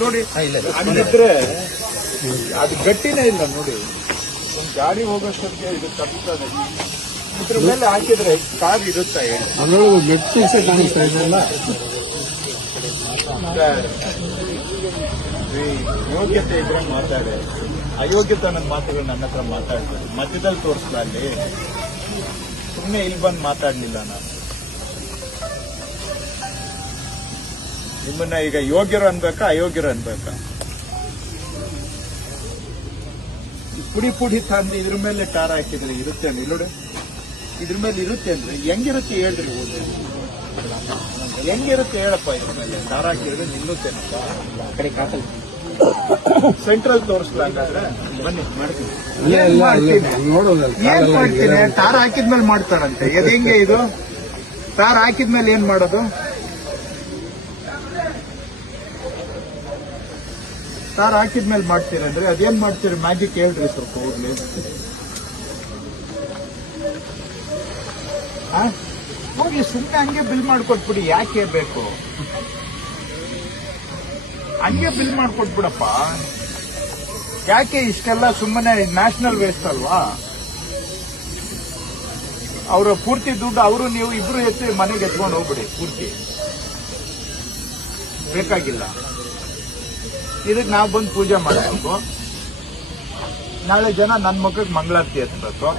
ನೋಡಿ ಹಂಗಿದ್ರೆ ಅದು ಗಟ್ಟಿನೇ ಇಲ್ಲ ನೋಡಿ. ಒಂದು ಗಾಡಿ ಹೋಗೋಷ್ಟೊತ್ತಿಗೆ ಇದು ತಪ್ಪಿಸ್ತದೆ ಇದ್ರ ಮೇಲೆ ಹಾಕಿದ್ರೆ ಕಾರ್ ಇರುತ್ತಾ ಹೇಳಿ ಕಾಣಿಸ್ತಾ ಇದೆಯಲ್ಲ ಯೋಗ್ಯತೆ ಇದ್ರೆ ಮಾತಾಡಿ. ಅಯೋಗ್ಯತೆ ನನ್ನ ಮಾತುಗಳು ನನ್ನ ಹತ್ರ ಮಾತಾಡ್ತಾರೆ. ಮಧ್ಯದಲ್ಲಿ ತೋರಿಸ್ತಾ ಅಲ್ಲಿ? ಸುಮ್ಮನೆ ಇಲ್ಲಿ ಬಂದು ಮಾತಾಡ್ಲಿಲ್ಲ ನಾನು. ನಿಮ್ಮನ್ನ ಈಗ ಯೋಗ್ಯರು ಅನ್ಬೇಕಾ ಅಯೋಗ್ಯರು ಅನ್ಬೇಕಾ? ಪುಡಿ ಪುಡಿ ತಂದು ಇದ್ರ ಮೇಲೆ ಟಾರ್ ಹಾಕಿದ್ರೆ ಇರುತ್ತೆ ನೋಡಿ ಇದ್ರ ಮೇಲೆ ಇರುತ್ತೆ ಅಂದ್ರೆ ಹೆಂಗಿರುತ್ತೆ ಹೇಳ್ರಿ ಓದಿ ಹೆಂಗಿರುತ್ತೆ ಹೇಳಪ್ಪ ಇದ್ರ ಮೇಲೆ? ಟಾರ್ ಹಾಕಿದ್ರೆ ನಿಲ್ಲುತ್ತೇನಪ್ಪ ಸೆಂಟ್ರಲ್ ತೋರಿಸ್ಲಾ ಹಂಗಾದ್ರೆ ಬನ್ನಿ ಮಾಡ್ತೀನಿ. ಏನ್ ಮಾಡ್ತೀನಿ? ನೋಡೋದಲ್ಲ. ಏನ್ ಮಾಡ್ತೀನಿ? ತಾರ್ ಹಾಕಿದ್ಮೇಲೆ ಮಾಡ್ತಾರಂತೆ. ಅದ್ ಹೆಂಗೆ ಇದು? ಟಾರ್ ಹಾಕಿದ್ಮೇಲೆ ಏನ್ ಮಾಡೋದು? ತಾರ್ ಹಾಕಿದ್ಮೇಲೆ ಮಾಡ್ತೀರಂದ್ರೆ ಅದೇನ್ ಮಾಡ್ತೀರಿ? ಮ್ಯಾಜಿಕ್ ಹೇಳ್ರಿ ಸ್ವಲ್ಪ ಹೋಗ್ಲಿ? ಹೋಗ್ಲಿ ಸುಮ್ಮನೆ ಹಂಗೆ ಬಿಲ್ ಮಾಡ್ಕೊಟ್ಬಿಡಿ, ಯಾಕೆ ಬೇಕು? ಹಂಗೆ ಬಿಲ್ ಮಾಡ್ಕೊಟ್ಬಿಡಪ್ಪ. ಯಾಕೆ ಇಷ್ಟೆಲ್ಲ ಸುಮ್ಮನೆ ನ್ಯಾಷನಲ್ ವೇಸ್ಟ್ ಅಲ್ವಾ? ಅವರ ಪೂರ್ತಿ ದುಡ್ಡು ಅವರು, ನೀವು ಇಬ್ರು ಎತ್ತಿ ಮನೆಗೆ ಎತ್ಕೊಂಡು ಹೋಗ್ಬಿಡಿ, ಪೂರ್ತಿ. ಬೇಕಾಗಿಲ್ಲ. ಇದಕ್ಕೆ ನಾವು ಬಂದು ಪೂಜೆ ಮಾಡಬೇಕು. ನಾಳೆ ಜನ ನನ್ನ ಮಕ್ಕಳಿಗೆ ಮಂಗಳಾರತಿ ಎತ್ತಬೇಕು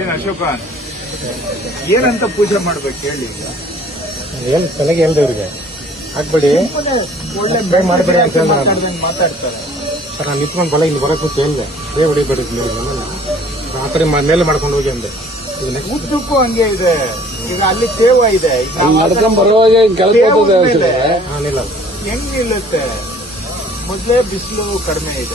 ಏನ್ ಅಶೋಕ? ಏನಂತ ಪೂಜೆ ಮಾಡ್ಬೇಕು ಹೇಳಿ ಈಗ? ಏನ್ ತಲೆಗೆ ಹೇಳ್ದೆ ಇವ್ರಿಗೆ ಹಾಕ್ಬೇಡಿ ಒಳ್ಳೆ ಮಾಡ್ಬೇಡಿ ಅಂತ ಮಾತಾಡ್ತಾರೆ. ಸರ್ ನಾನು ನಿಂತ್ಕೊಂಡು ಬಲ ಇಲ್ಲಿ ಬರಕ್ಕೆ ಹೇಳಿದೆ ಬೇ ಹೊಡಿಬೇಡಿ. ಆ ಕಡೆ ಮೇಲೆ ಮಾಡ್ಕೊಂಡು ಹೋಗಿ ಅಂದೆ. ಉದ್ದಕ್ಕೂ ಹಂಗೆ ಇದೆ. ಈಗ ಅಲ್ಲಿ ತೇವ ಇದೆ. ನಡ್ಕೊಂಡ್ ಬರುವಾಗ ಹೆಂಗ್ ನಿಲ್ಲುತ್ತೆ? ಮೊದ್ಲೇ ಬಿಸಿಲು ಕಡಿಮೆ ಇದೆ.